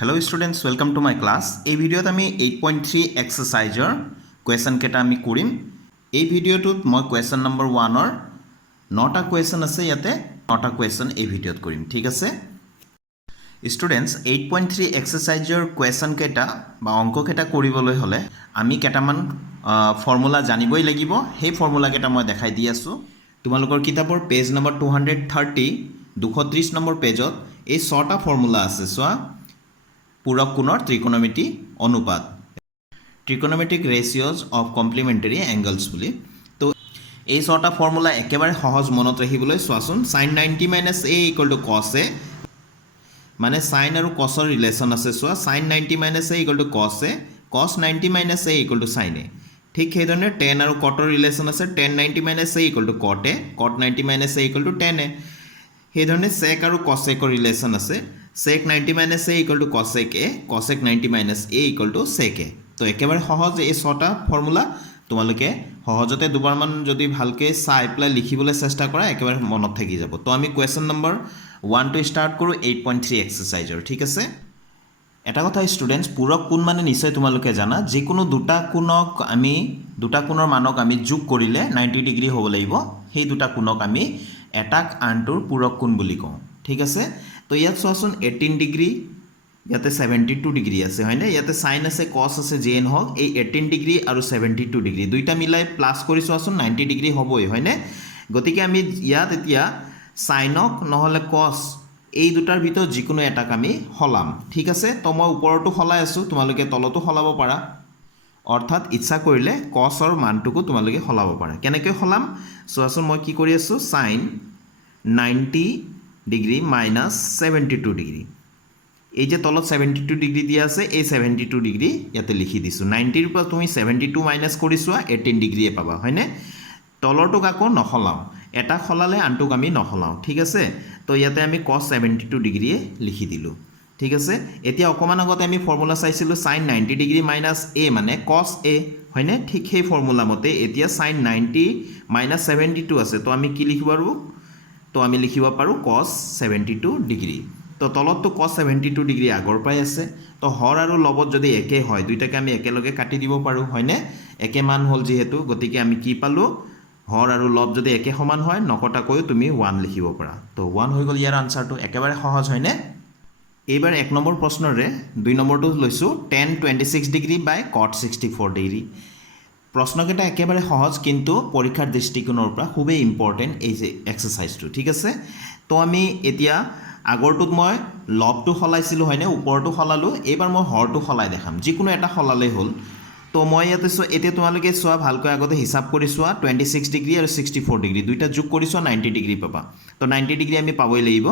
Hello students, welcome to my class. এই ভিডিওত আমি 8.3 এক্সাৰসাইজৰ question কেইটা আমি কৰিম। এই ভিডিওটোত মই কুৱেশ্যন নম্বৰ 1ৰ 9টা কুৱেশ্যন আছে, ইয়াতে 9টা কুৱেশ্যন এই ভিডিওত কৰিম, ঠিক আছে? ষ্টুডেণ্টছ 8.3 এক্সাৰসাইজৰ কুৱেশ্যন কেইটা বা অংক কেইটা কৰিবলৈ হ'লে আমি কেইটামান ফৰ্মুলা জানিবই লাগিব। সেই ফৰ্মুলা কেইটা মই দেখাই দি আছোঁ। তোমালোকৰ কিতাপৰ পেজ নম্বৰ 230 230 নম্বৰ পেজত এই 6টা ফৰ্মুলা আছে। চোৱা, পূৰক কোণৰ ত্ৰিকোণমিতি অনুপাত, ট্ৰিকোণমেট্ৰিক ৰেচিঅ'জ অফ কমপ্লিমেণ্টাৰী এংগলছ বুলি। তো এই 6টা ফৰ্মুলা একেবাৰে সহজ মনত ৰাখিবলৈ চোৱাচোন। sin 90 - a = cos a, মানে সাইন আৰু কছৰ ৰিলেশ্যন আছে। চোৱা, sin 90 - a = cos a, cos 90 - a = sin a। ঠিক সেইধৰণে tan আৰু cotৰ ৰিলেশ্যন আছে। tan 90 - a = cot a, cot 90 - a = tan a। সেইধৰণে sec আৰু cosec ৰিলেশ্যন আছে। sec 90 - a = cosec a, cosec 90 - a = sec a। তো একেবাৰে সহজ এই 6টা ফৰ্মুলা তোমালোকে সহজতে দুবাৰমান যদি ভালকৈ চাই পেলাই লিখিবলৈ চেষ্টা কৰা, একেবাৰে মনত থাকি যাব। তো আমি কুৱেশ্যন নম্বৰ 1টো ষ্টাৰ্ট কৰোঁ 8.3 এক্সাৰসাইজৰ, ঠিক আছে? এটা কথা ষ্টুডেণ্টছ, পূৰক কোণ মানে নিশ্চয় তোমালোকে জানা, যিকোনো দুটা কোণৰ মানক আমি যোগ কৰিলে 90 ডিগ্ৰী হ'ব লাগিব। সেই দুটা কোণক আমি এটাক আনটোৰ পূৰক কোণ বুলি কওঁ, ঠিক আছে? তো ইয়াত চোৱাচোন 18 ডিগ্ৰী, ইয়াতে 72 ডিগ্ৰী আছে, হয়নে? ইয়াতে সাইন আছে, কছ আছে, যিয়ে নহওক এই 18 ডিগ্ৰী আৰু 72 ডিগ্ৰী দুইটা মিলাই প্লাছ কৰি চোৱাচোন 90 ডিগ্ৰী হ'বই, হয়নে? গতিকে আমি ইয়াত এতিয়া সাইনক নহ'লে কছ এই দুটাৰ ভিতৰত যিকোনো এটাক আমি সলাম, ঠিক আছে? তো মই ওপৰতো সলাই আছোঁ, তোমালোকে তলতো সলাব পাৰা। অৰ্থাৎ ইচ্ছা কৰিলে কছৰ মানটোকো তোমালোকে সলাব পাৰা। কেনেকৈ সলাম চোৱাচোন, মই কি কৰি আছোঁ, সাইন 90 ডিগ্ৰী মাইনাছ 72 ডিগ্ৰী। এই যে তলত 72 ডিগ্ৰী দিয়া আছে, এই 72 ডিগ্ৰী ইয়াতে লিখি দিছোঁ। 90ৰ পৰা তুমি 72 মাইনাছ কৰি চোৱা 18 ডিগ্ৰীয়ে পাবা, হয়নে? তলৰটোক আকৌ নসলাওঁ, এটা সলালে আনটোক আমি নসলাওঁ, ঠিক আছে? তো ইয়াতে আমি cos 72 ডিগ্ৰীয়ে লিখি দিলোঁ, ঠিক আছে? এতিয়া অকণমান আগতে আমি ফৰ্মুলা চাইছিলোঁ sin 90 ডিগ্ৰী মাইনাছ a মানে cos a, হয়নে? ঠিক সেই ফৰ্মুলা মতে এতিয়া sin 90 - 72 আছে। তো আমি কি লিখিব পাৰোঁ? তো আমি লিখিব পাৰোঁ cos 72 ডিগ্ৰী। তো তলততো cos 72 ডিগ্ৰী আগৰ পৰাই আছে। তো হৰ আৰু লবত যদি একে হয়, দুইটাকে আমি একেলগে কাটি দিব পাৰোঁ, হয়নে? একে মান হ'ল যিহেতু, গতিকে আমি কি পালোঁ, হৰ আৰু লব যদি একে সমান হয় নকটাকৈও তুমি 1 লিখিব পাৰা। তো 1 হৈ গ'ল ইয়াৰ আনচাৰটো, একেবাৰে সহজ, হয়নে? এইবাৰ 1 নম্বৰ প্ৰশ্নৰে 2 নম্বৰটো লৈছোঁ, tan 26 ডিগ্ৰী বাই cot 64 ডিগ্ৰী। প্ৰশ্নকেইটা একেবাৰে সহজ, কিন্তু পৰীক্ষাৰ দৃষ্টিকোণৰ পৰা খুবেই ইম্পৰ্টেণ্ট এই যে এক্সাৰসাইজটো, ঠিক আছে? তো আমি এতিয়া আগৰটোত মই লবটো সলাইছিলোঁ, হয়নে? ওপৰটো সলালোঁ, এইবাৰ মই হৰটো সলাই দেখাম। যিকোনো এটা সলালেই হ'ল। তো মই ইয়াতে চোৱা, এতিয়া তোমালোকে চোৱা ভালকৈ আগতে হিচাপ কৰি চোৱা, 26 ডিগ্ৰী আৰু 64 ডিগ্ৰী দুইটা যোগ কৰি চোৱা 90 ডিগ্ৰী পাবা। তো 90 ডিগ্ৰী আমি পাবই লাগিব,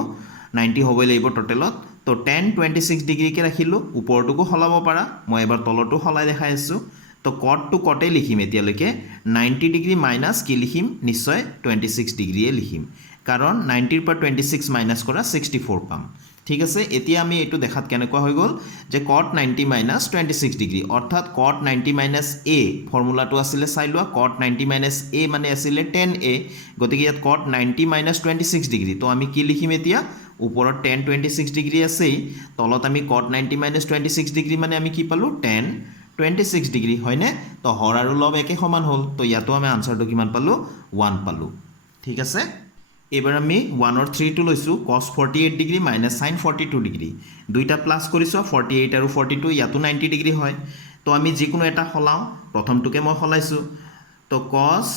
90 হ'বই লাগিব টোটেলত। তো tan 26 ডিগ্ৰীকৈ ৰাখিলোঁ, ওপৰটোকো সলাব পাৰা, মই এবাৰ তলতো সলাই দেখাই আছোঁ। তো কটটো কটেই লিখিম এতিয়ালৈকে, 90 ডিগ্ৰী মাইনাছ কি লিখিম, নিশ্চয় 26 ডিগ্ৰীয়ে লিখিম, কাৰণ 90ৰ পৰা 26 মাইনাছ কৰা 64 পাম, ঠিক আছে? এতিয়া আমি এইটো দেখাত কেনেকুৱা হৈ গ'ল যে cot 90 - 26 ডিগ্ৰী, অৰ্থাৎ cot 90 - a ফৰ্মুলাটো আছিলে, চাই লোৱা, cot 90 - a মানে আছিলে tan a, গতিকে ইয়াত cot 90 - 26 ডিগ্ৰী। তো আমি কি লিখিম এতিয়া, ওপৰত tan 26 ডিগ্ৰী আছেই, তলত আমি cot 90 - 26 ডিগ্ৰী মানে আমি কি পালোঁ, tan 26 ডিগ্ৰী, হয়নে? তো হৰ আৰু লব একে সমান হ'ল। তো ইয়াতো আমি আনচাৰটো কিমান পালোঁ, 1 পালোঁ, ঠিক আছে? এইবাৰ আমি 1ৰ 3টো লৈছোঁ, cos 48 degree minus sin 42 degree. দুইটা প্লাছ কৰিছোঁ, 48 আৰু 42, ইয়াতো 90 ডিগ্ৰী হয়। তো আমি যিকোনো এটা সলাওঁ, প্ৰথমটোকে মই সলাইছোঁ। তো cos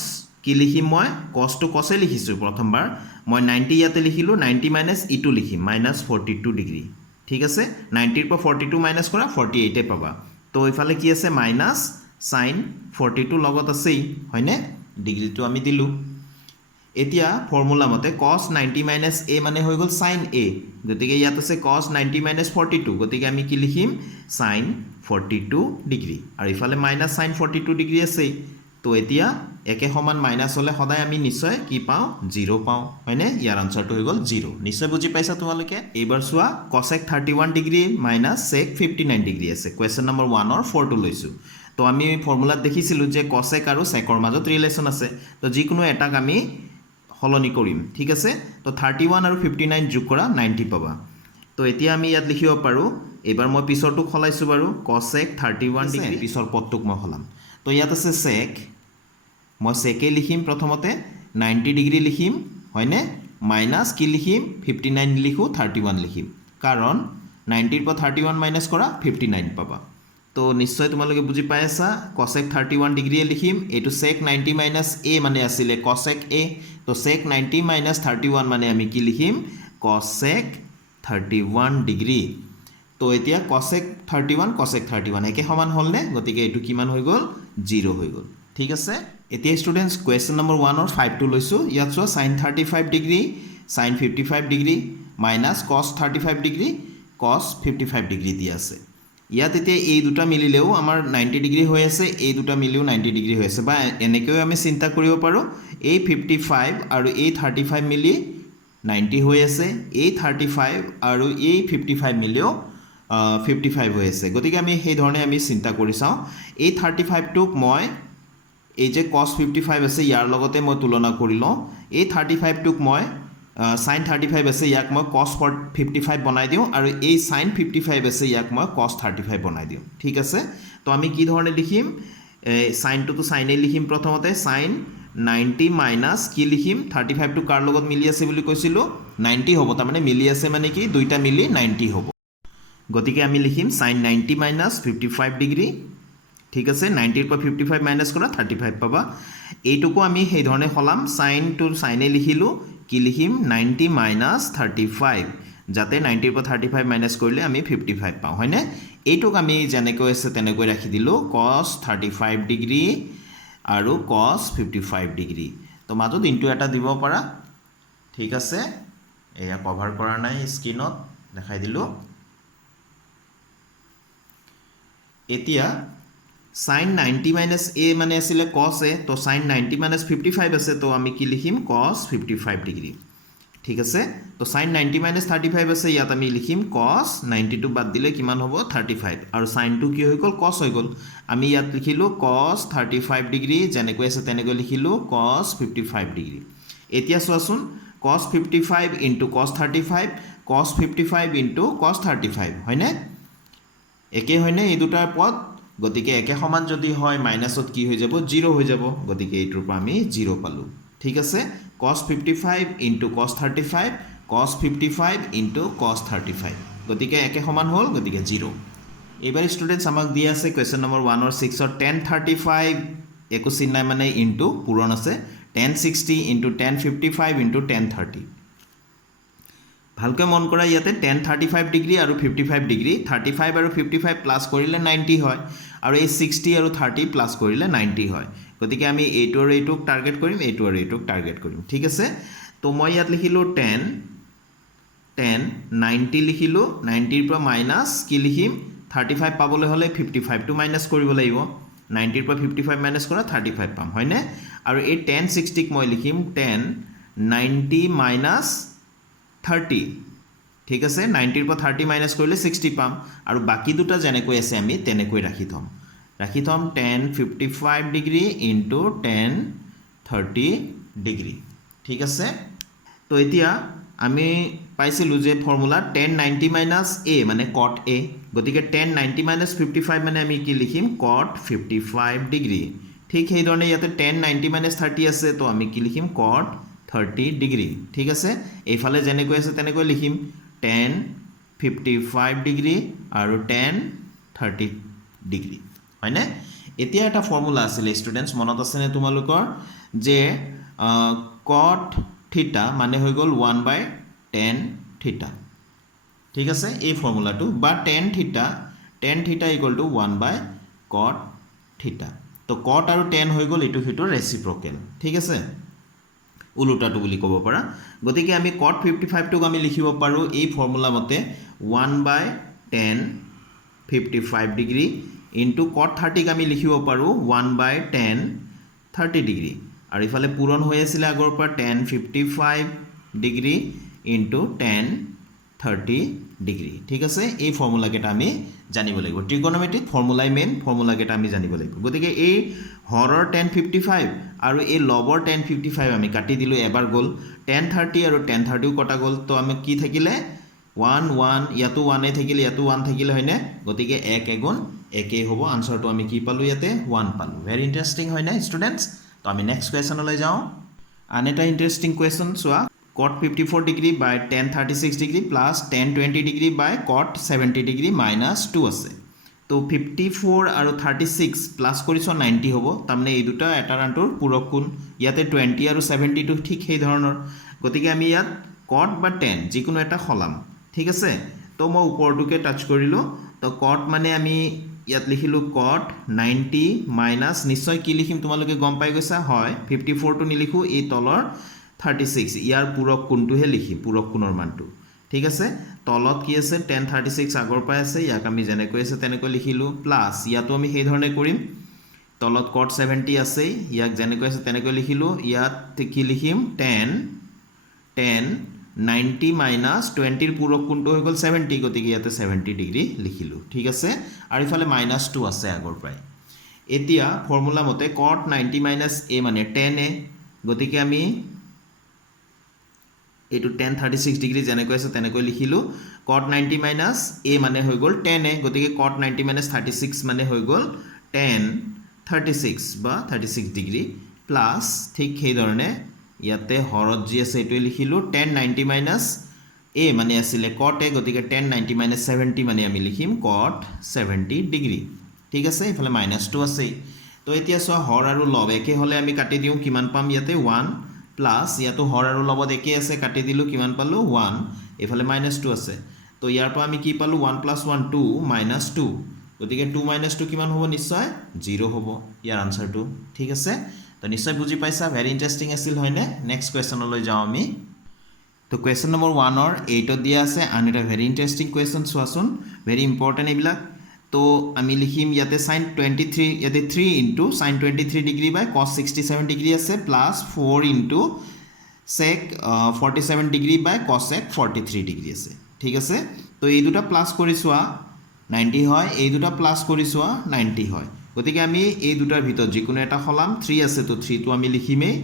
কি লিখিম, মই cosটো cosএ লিখিছোঁ প্ৰথমবাৰ, মই 90 ইয়াতে লিখিলোঁ, 90 মাইনাছ ইটো লিখিম মাইনাছ 42 ডিগ্ৰী, ঠিক আছে? 90ৰ পৰা 42 মাইনাছ কৰা 48এ পাবা। তো এইফালে কি আছে, মাইনাছ sin 42 লগত আছেই, হয়নে? ডিগ্ৰীটো আমি দিলোঁ। এতিয়া ফৰ্মুলা মতে cos 90 - a মানে হৈ গ'ল sin a, গতিকে ইয়াত আছে cos 90 - 42, গতিকে আমি কি লিখিম, sin 42 ডিগ্ৰী, আৰু ইফালে মাইনাছ sin 42 ডিগ্ৰী আছেই। তো এতিয়া একে সমান মাইনাছ হ'লে সদায় আমি নিশ্চয় কি পাওঁ, 0 পাওঁ, হয়নে? ইয়াৰ আনচাৰটো হৈ গ'ল 0। নিশ্চয় বুজি পাইছা তোমালোকে? এইবাৰ চোৱা, cosec 31 degree minus sec 59 degree আছে। কুৱেশ্যন নম্বৰ 1ৰ 4টো লৈছোঁ। তো আমি ফৰ্মুলাত দেখিছিলোঁ যে cosec আৰু secৰ মাজত ৰিলেশ্যন আছে। তো যিকোনো এটাক আমি সলনি কৰিম, ঠিক আছে? তো 31 আৰু 59 যোগ কৰা 90 পাবা। তো এতিয়া আমি ইয়াত লিখিব পাৰোঁ এবাৰ মই পিছৰটো খলাইছোঁ বাৰু cosec 31 ডিগ্ৰী পিছৰ পদটোক মই খলাম তো ইয়াত আছে sec মই sec লিখিম প্ৰথমতে 90 ডিগ্ৰী লিখিম হয়নে মাইনাছ কি লিখিম 59 লিখো 31 লিখিম কাৰণ 90 ৰ পৰা 31 মাইনাছ কৰা 59 পাবা তো নিশ্চয় তোমালোকে বুজি পাই আছা cosec 31 ডিগ্ৰী লিখিম এটো sec 90 মাইনাছ a মানে আছিলে cosec a তো sec 90 মাইনাছ 31 মানে আমি কি লিখিম cosec 31 ডিগ্ৰী তো এতিয়া cosec 31 একে সমান হল নে গতিকে এটো কিমান হৈ গল 0 হৈ গল ঠিক আছে এতিয়া স্টুডেন্টস কোৱেশ্চন নম্বৰ 1 অৰ 5 টো লৈছো ইয়াত চোৱা sin 35 degree sin 55 degree minus cos 35 degree cos 55 degree দি আছে ইয়াত এতিয়া এই দুটা মিলিলেও আমাৰ 90 ডিগ্ৰী হৈ আছে এই দুটা মিলিও 90 ডিগ্ৰী হৈ আছে বা এনেকৈ আমি চিন্তা কৰিব পাৰো এই 55 আৰু এই 35 মিলি 90 হৈ আছে এই 35 আৰু এই 55 মিলিও 55 হৈ আছে গতিকে আমি সেই ধৰণে আমি চিন্তা কৰি চাও এই 35 টোক মই এই যে cos 55 আছে ইয়াৰ লগতে মই তুলনা কৰি লওঁ এই 35 টোক মই sin 35 আছে ইয়াক মই cos 55 বনাই দিওঁ আৰু এই sin 55 আছে ইয়াক মই cos 35 বনাই দিওঁ ঠিক আছে তো আমি কি ধৰণে লিখিম sin টো sin এ লিখিম প্ৰথমতে sin 90 মাইনাছ কি লিখিম 35 টো কাৰ লগত মিলি আছে বুলি কৈছিলো 90 হ'ব তাৰ মানে মিলি আছে মানে কি দুইটা মিলি 90 হ'ব গতিকে আমি লিখিম sin 90 মাইনাছ 55 ডিগ্ৰী ঠিক আছে 90 ৰ পৰা 55 মাইনাছ কৰা 35 পাবা এইটোকো আমি সেই ধৰণে খলাম sin টো sin এ লিখিলো কি লিখিম 90 মাইনাছ 35 যাতে 90 ৰ পৰা 35 মাইনাছ কৰিলে আমি 55 পাওঁ হয়নে এইটোক আমি যেনেকৈ আছে তেনেকৈ ৰাখি দিলো cos 35 ডিগ্ৰী আৰু cos 55 ডিগ্ৰী তো মাজত ইনটু এটা দিব পাৰা ঠিক আছে এয়া কভাৰ কৰা নাই স্ক্ৰিনত দেখাই দিলো এতিয়া sin 90 minus a মানে আছিলে cos a তো sin 90 minus 55 আছে তো আমি কি লিখিম cos 55 ডিগ্ৰী ঠিক আছে তো sin 90 minus 35 আছে ইয়াত আমি লিখিম cos 90 টো বাদ দিলে কিমান হ'ব 35 আৰু sin টো কি হৈ গল cos হৈ গল আমি ইয়াত লিখিলো cos 35 ডিগ্ৰী যেনেকৈ আছে তেনেকৈ লিখিলো cos 55 ডিগ্ৰী এতিয়া চোৱাচোন cos 55 into cos 35 cos 55 into cos 35 হয়নে একে হয়নে এই দুটাৰ পদ গতিকে একে সমান যদি হয় মাইনাসত কি হৈ যাব 0 হৈ যাব গতিকে এইটোৰ পৰা আমি 0 পালো ঠিক আছে cos 55 into cos 35 cos 55 into cos 35 গতিকে একে সমান হল গতিকে 0 এবাৰ স্টুডেন্টস আমাক দিয়া আছে কোৱেশ্চন নম্বৰ 1 অৰ 6 অৰ 1035 একো চিন নাই মানে ইনটু পূৰণ আছে 1060 into 1055 into 1030 ভালকৈ মন কৰা ইয়াতে 1035 ডিগ্ৰী আৰু 55 ডিগ্ৰী 35 আৰু 55 প্লাস কৰিলে 90 হয় আৰু এই 60 আৰু 30 প্লাস কৰিলে 90 হয় গতিকে আমি এইটো আৰু এইটোক টাৰ্গেট কৰিম এইটো আৰু এইটোক টাৰ্গেট কৰিম ঠিক আছে তো মই ইয়াত লিখিলো 10 90 লিখিলো 90 ৰ পৰা মাইনাস কি লিখিম 35 পাবলৈ হলে 55 টো মাইনাস কৰিব লাগিব 90 ৰ পৰা 55 মাইনাস কৰা 35 পাম হয়নে আৰু এই 1060 ক মই লিখিম 10 90 মাইনাস 30 ঠিক আছে 90 ৰ পৰা 30 মাইনাস কৰিলে 60 পাম আৰু বাকি দুটা যেনেকৈ আছে আমি তেনেকৈ ৰাখি থম 1055 ডিগ্ৰী ইনটু 1030 ডিগ্ৰী ঠিক আছে তো এতিয়া আমি পাইছিলো যে ফৰ্মুলা 1090 মাইনাস a মানে cot a গতিকে 1090 মাইনাস 55 মানে আমি কি লিখিম cot 55 ডিগ্ৰী ঠিক সেই ধৰণে ইয়াতে 1090 মাইনাস 30 আছে তো আমি কি লিখিম cot 30 ডিগ্ৰী ঠিক আছে এইফালে যেনেকৈ আছে তেনেকৈ লিখিম 1055 ডিগ্ৰী আৰু 1030 ডিগ্ৰী হয়নে এতিয়া এটা ফৰ্মুলা আছিল স্টুডেন্টস মনত আছে নে তোমালোকৰ যে cot থিটা মানে হৈ গল 1/tan থিটা ঠিক আছে এই ফৰ্মুলাটো বা tan থিটা = 1/cot থিটা তো cot আৰু tan হৈ গল এটো হেতু ৰেচিপ্ৰকেল ঠিক আছে উলুটাটো বুলি ক'ব পাৰা গতিকে আমি cot 55 টোক আমি লিখিব পাৰো এই ফৰ্মুলা মতে 1/tan 55 ডিগ্ৰী ইনটু cot 30 ক আমি লিখিব পাৰো 1/tan 30 ডিগ্ৰী আৰু ইফালে পূৰণ হৈ আছিল আগৰ পৰা tan 55 degree into tan 30 degree ঠিক আছে এই ফৰ্মুলা কেটা আমি জানিব লাগিব ট্ৰিগোনোমেট্ৰিক ফৰ্মুলাই মেইন ফৰ্মুলা কেটা আমি জানিব লাগিব গতিকে এই হৰৰ tan 55 আৰু এই লবৰ tan 55 আমি কাটি দিলো এবাৰ গল tan 30 আৰু tan 30 কটা গল তো আমি কি থাকিলে 1 1 ইয়াতো 1 থাকিলে ইয়াতো 1 থাকিলে হয়নে গতিকে 1 এগুণ 1 হ'ব আনসাৰটো আমি কি পালো ইয়াতে 1 পালো ভেৰি ইন্টাৰেষ্টিং হয়নে ষ্টুডেন্টস তো আমি নেক্সট কোৱেশ্যনলৈ যাওঁ আন এটা ইন্টাৰেষ্টিং কোৱেশ্যন চোৱা cot 54 degree by tan 36 degree plus tan 20 degree by cot 70 degree minus 2 আছে তো 54 আৰু 36 প্লাস কৰিছ 90 হ'ব তাৰমানে এই দুটা এটা ৰানটোৰ পূৰক কোণ ইয়াতে 20 আৰু 70 টো ঠিক সেই ধৰণৰ গতিকে আমি ইয়াত cot বা tan যিকোনো এটা খলাম ঠিক আছে তো মই ওপৰটোকে টাচ কৰিলো তো cot মানে আমি ইয়াত লিখিলো cot 90 মাইনাস নিশ্চয় কি লিখিম তোমালোকে গম পাই গৈছা হয় 54 টো নিলিখো এই তলৰ 36 ইয়াৰ পূৰক কোণটোহে লিখিম পূৰক কোণৰ মানটো ঠিক আছে তলত কি আছে tan 36 আগৰ পাই আছে ইয়াক আমি যেনেকৈ আছে তেনেকৈ লিখিলো প্লাস ইয়াতো আমি সেই ধৰণে কৰিম তলত cot 70 আছে ইয়াক যেনেকৈ আছে তেনেকৈ লিখিলো ইয়াত কি লিখিম tan 90 minus 20 ৰ পূৰক কোণটো হৈ গল 70 গতিকে ইয়াতে 70 ডিগ্ৰী লিখিলো ঠিক আছে আৰু ইফালে -2 আছে আগৰ পাই এতিয়া ফৰ্মুলা মতে cot 90 minus a মানে tan a গতিকে আমি এটো tan 36 ডিগ্ৰী যেনেকৈ আছে তেনেকৈ লিখিলো cot 90 minus a মানে হৈ গল tan a গতিকে cot 90 minus 36 মানে হৈ গল tan 36 বা 36 ডিগ্ৰী প্লাস ঠিক সেই ধৰণে ইয়াতে হৰত জি আছে এটো লিখিলো tan 90 minus a মানে আছিল cot a গতিকে tan 90 minus 70 মানে আমি লিখিম cot 70 ডিগ্ৰী ঠিক আছে ইফালে -2 আছে তো এতিয়া সো হৰ আৰু লব একে হলে আমি কাটি দিও কিমান পাম ইয়াতে 1 প্লাস ইয়াতো হৰ আৰু লবত একে আছে কাটি দিলো কিমান পালো 1 ইফালে -2 আছে তো ইয়াৰ পৰা আমি কি পালো 1 + 1 2 -2 গতিকে 2 - 2 কিমান হ'ব নিশ্চয় 0 হ'ব ইয়াৰ আনসাৰটো ঠিক আছে তো নিশ্চয় বুজি পাইছা ভেৰি ইন্টাৰেষ্টিং আছিল হয়নে নেক্সট কোৱেশ্যনলৈ যাওঁ আমি তো কোৱেশ্যন নম্বৰ 1 ৰ 8 দিয়া আছে আন এটা ভেৰি ইন্টাৰেষ্টিং কোৱেশ্যন চোৱাচোন ভেৰি ইম্পৰ্টেন্ট এইবিলাক তো আমি লিখিম ইয়াতে sin 23 ইয়াতে 3 into sin 23 degree by cos 67 degree আছে plus 4 into sec 47 degree by cosec 43 degree আছে ঠিক আছে তো এই দুটা প্লাস কৰি চোৱা 90 হয় এই দুটা প্লাস কৰি চোৱা 90 হয় গতিকে আমি এই দুটাৰ ভিতৰত যিকোনো এটা খলাম 3 আছে তো 3 টো আমি লিখিমেই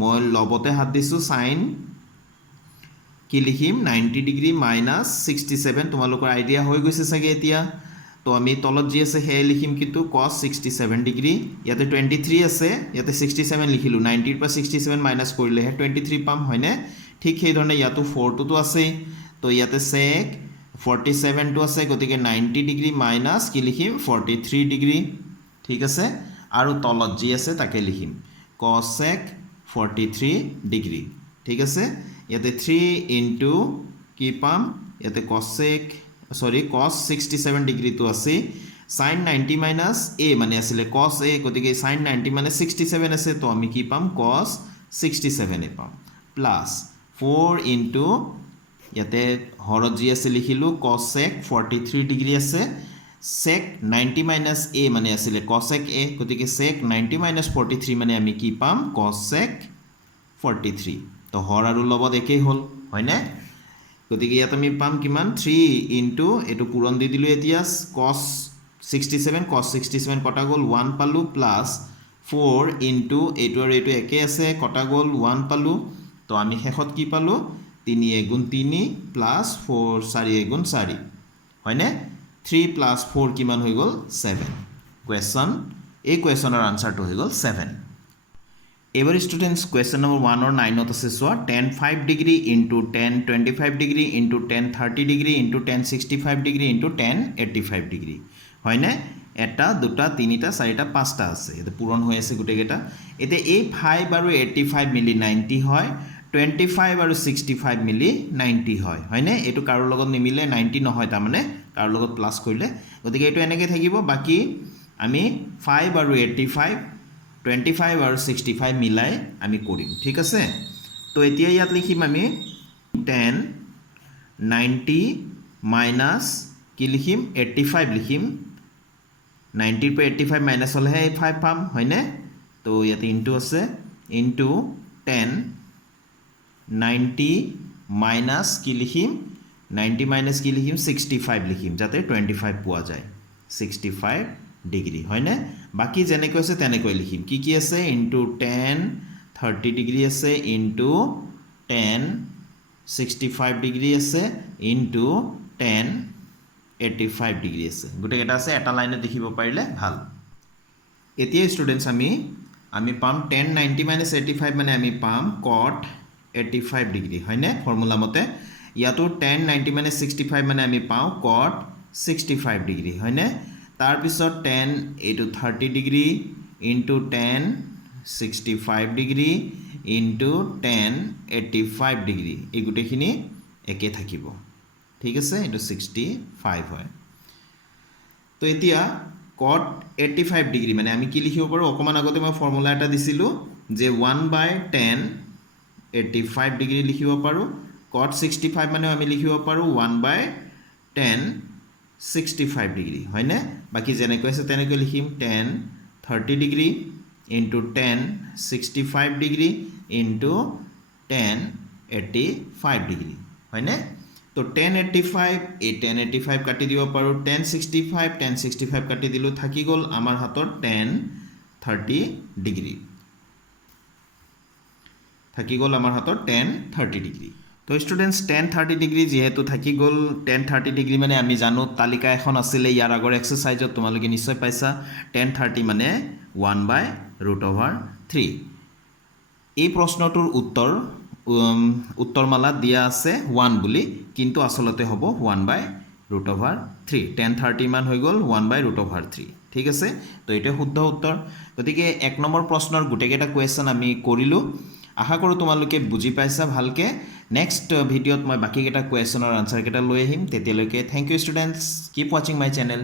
মই লবতে হাত দিছো sin কি লিখিম 90 ডিগ্ৰী minus 67 তোমালোকৰ আইডিয়া হৈ গৈছে চাগে এতিয়া তো আমি তলত জি আছে হে লিখিম কিন্তু cos 67 ডিগ্ৰী ইয়াতে 23 আছে ইয়াতে 67 লিখিলো 90 ৰ পৰা 67 মাইনাস কৰিলে হে 23 পাম হয়নে ঠিক সেই ধৰণে ইয়াতো 4 টো আছে তো ইয়াতে sec 47 টো আছে গতিকে 90 ডিগ্ৰী মাইনাস কি লিখিম 43 ডিগ্ৰী ঠিক আছে আৰু তলত জি আছে তাকে লিখিম cosec 43 ডিগ্ৰী ঠিক আছে ইয়াতে 3 into কি পাম ইয়াতে cosec cos 67 ডিগ্ৰী তো আছে sin 90 minus a মানে আছিল cos a গতিকে sin 90 মানে 67 আছে তো আমি কি পাম cos 67 এ পাম প্লাস 4 into ইয়াতে হৰত জি আছে লিখিলো cosec 43 ডিগ্ৰী আছে sec 90 minus a মানে আছিল cosec a গতিকে sec 90 minus 43 মানে আমি কি পাম cosec 43 তো হৰ আৰু লবত একেই হল হয়নে গতিকে ইয়াত আমি পাম কিমান 3 into এটো পূৰণ দি দিলো এতিয়া cos 67 কটা গল 1 পালো প্লাস 4 into এটো আৰু এটো একে আছে কটা গল 1 পালো তো আমি শেষত কি পালো 3 এগুণ 3 প্লাস 4 4 এগুণ 4 হয়নে 3 plus 4 কিমান হৈ গল 7 কোৱেশ্যন এই কোৱেশ্যনৰ আনসাৰটো হৈ গল 7 এবাৰ স্টুডেন্টস কোৱেশ্যন নম্বৰ 1 or 9 ত আছে সোৱা tan 5 degree into tan 25 degree into tan 30 degree into tan 65 degree into tan 85 degree হয়নে এটা দুটা তিনিটা চাৰিটা পাঁচটা আছে এটা পূৰণ হৈ আছে গুটে গেটা এতে এই 5 আৰু 85 মিলি 90 হয় 25 আৰু 65 মিলি 90 হয় হয়নে এটো কাৰো লগত নিমিলে 90 নহয় তা মানে কাৰো লগত প্লাস কৰিলে গতিকে এটো এনেকৈ থাকিব বাকি আমি 5 আৰু 85 25 আৰু 65 মিলাই আমি কৰিম ঠিক আছে তো এতিয়া ইয়াত লিখিম আমি tan 90 minus কি লিখিম 85 লিখিম 90 পৰা 85 মাইনাস হলে 5 পাম হয়নে তো ইয়াতে ইনটু আছে ইনটু tan 90 minus কি লিখিম 90 minus কি লিখিম 65 লিখিম যাতে 25 পোৱা যায় 65 ডিগ্ৰী হয়নে বাকি যেনে কৈছে তেনে কৈ লিখিম কি আছে ইনটু tan 30 ডিগ্ৰী আছে ইনটু tan 65 ডিগ্ৰী আছে ইনটু tan 85 ডিগ্ৰী আছে গোটেইকেইটা আছে এটা লাইনত দেখিব পাৰিলে ভাল এতিয়া ষ্টুডেণ্টছ আমি পাম tan 90 minus 85 মানে আমি পাম cot 85 ডিগ্ৰী হয়নে ফৰ্মুলা মতে ইয়াতো tan 90 minus 65 মানে আমি পাওঁ cot 65 ডিগ্ৰী হয়নে তাৰপিছত tan এইটো 30 degree into tan 65 degree into tan 85 degree এই গোটেইখিনি একে থাকিব ঠিক আছে এইটো 65 হয় তো এতিয়া cot 85 ডিগ্ৰী মানে আমি কি লিখিব পাৰো অকমান আগতে মই ফৰ্মুলা এটা দিছিলো যে 1/tan 85 ডিগ্ৰী লিখিব পাৰো cot 65 মানে আমি লিখিব পাৰো 1/tan 65 ডিগ্ৰী হয়নে বাকি যেনেকৈ আছে তেনেকৈ লিখিম tan 30 degree into tan 65 degree into tan 85 degree হয়নে তো tan 85 এই tan 85 কাটি দিব পাৰো tan 65 কাটি দিলো থাকি গল আমাৰ হাতত tan 30 ডিগ্ৰী থাকি গল আমাৰ হাতত tan 30 ডিগ্ৰী তো স্টুডেন্টস tan 30 ডিগ্ৰী যেহেতু থাকি গল tan 30 ডিগ্ৰী মানে আমি জানো তালিকা এখন আছিল ইয়াৰ আগৰ এক্সাৰসাইজত তোমালোকে নিশ্চয় পাইছা tan 30 মানে 1/√3 এই প্ৰশ্নটোৰ উত্তৰমালা দিয়া আছে 1 বুলি কিন্তু আসলতে হ'ব 1/√3 tan 30 মান হৈ গল 1/√3 ঠিক আছে তো এটা শুদ্ধ উত্তৰ গতিকে এক নম্বৰ প্ৰশ্নৰ গুটেকেটা কোৱেশ্চন আমি কৰিলো আশা কৰো তোমালোকে বুজি পাইছা ভালকে নেক্সট ভিডিঅত মই বাকি কেটা কোৱেশ্চনৰ আনসাৰ কেটা লৈ আহিম তেতিয়ালৈকে thank you students keep watching my channel